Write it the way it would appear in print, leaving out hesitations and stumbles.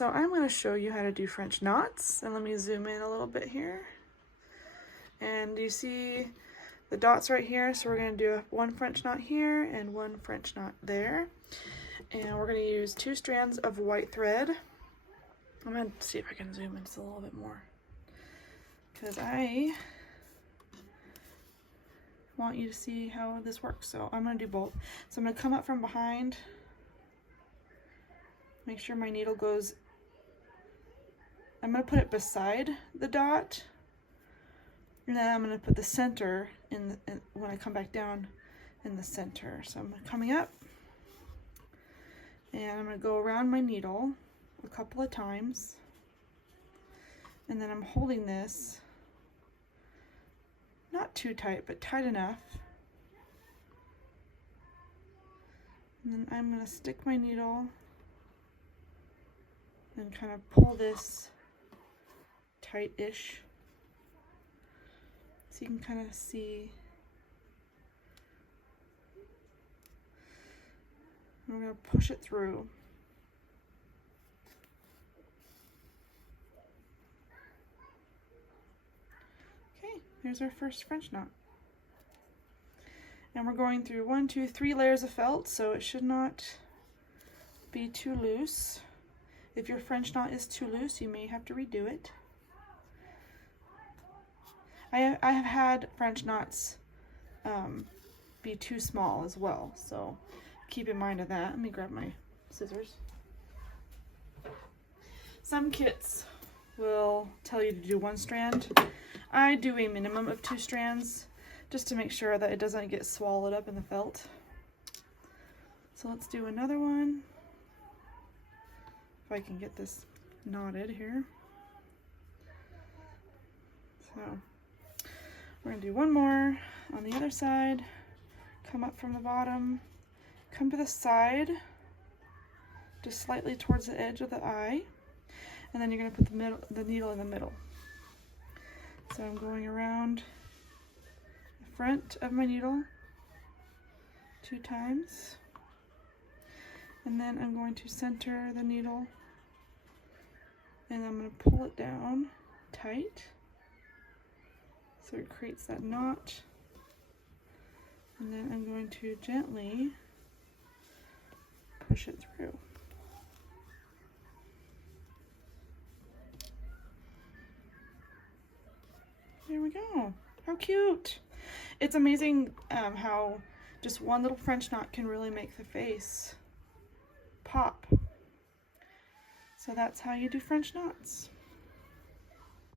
So I'm going to show you how to do French knots, and let me zoom in a little bit here. And you see the dots right here, so we're going to do one French knot here and one French knot there. And we're going to use 2 strands of white thread. I'm going to see if I can zoom in just a little bit more, because I want you to see how this works. So I'm going to do both. So I'm going to come up from behind, make sure my needle goes, I'm going to put it beside the dot, and then I'm going to put the center in when I come back down in the center. So I'm coming up, and I'm going to go around my needle a couple of times, and then I'm holding this not too tight, but tight enough. And then I'm going to stick my needle and kind of pull this tight-ish, so you can kind of see. And we're going to push it through. Okay, there's our first French knot. And we're going through 1, 2, 3 layers of felt, so it should not be too loose. If your French knot is too loose, you may have to redo it. I have had French knots be too small as well, so keep in mind of that. Let me grab my scissors. Some kits will tell you to do 1 strand. I do a minimum of 2 strands just to make sure that it doesn't get swallowed up in the felt. So let's do another one. If I can get this knotted here. So we're going to do one more on the other side. Come up from the bottom, come to the side, just slightly towards the edge of the eye, and then you're going to put the needle in the middle. So I'm going around the front of my needle 2 times, and then I'm going to center the needle, and I'm going to pull it down tight so it creates that knot, and then I'm going to gently push it through. There we go. How cute! It's amazing how just one little French knot can really make the face pop. So that's how you do French knots.